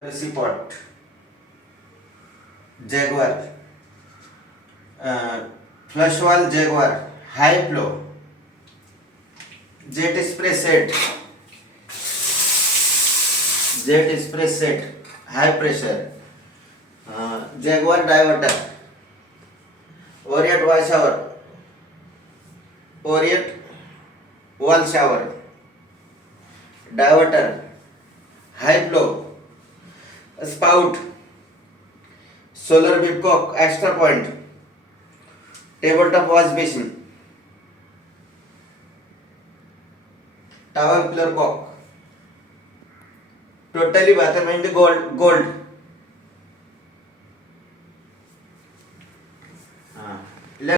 Pot, Jaguar, flush wall Jaguar, high flow, jet spray set, high pressure, Jaguar diverter, Orient Orient wall shower, diverter, high flow, spout, solar whipcock, extra point, tabletop wash basin, towel pillar cock. Totally bathroom in the gold.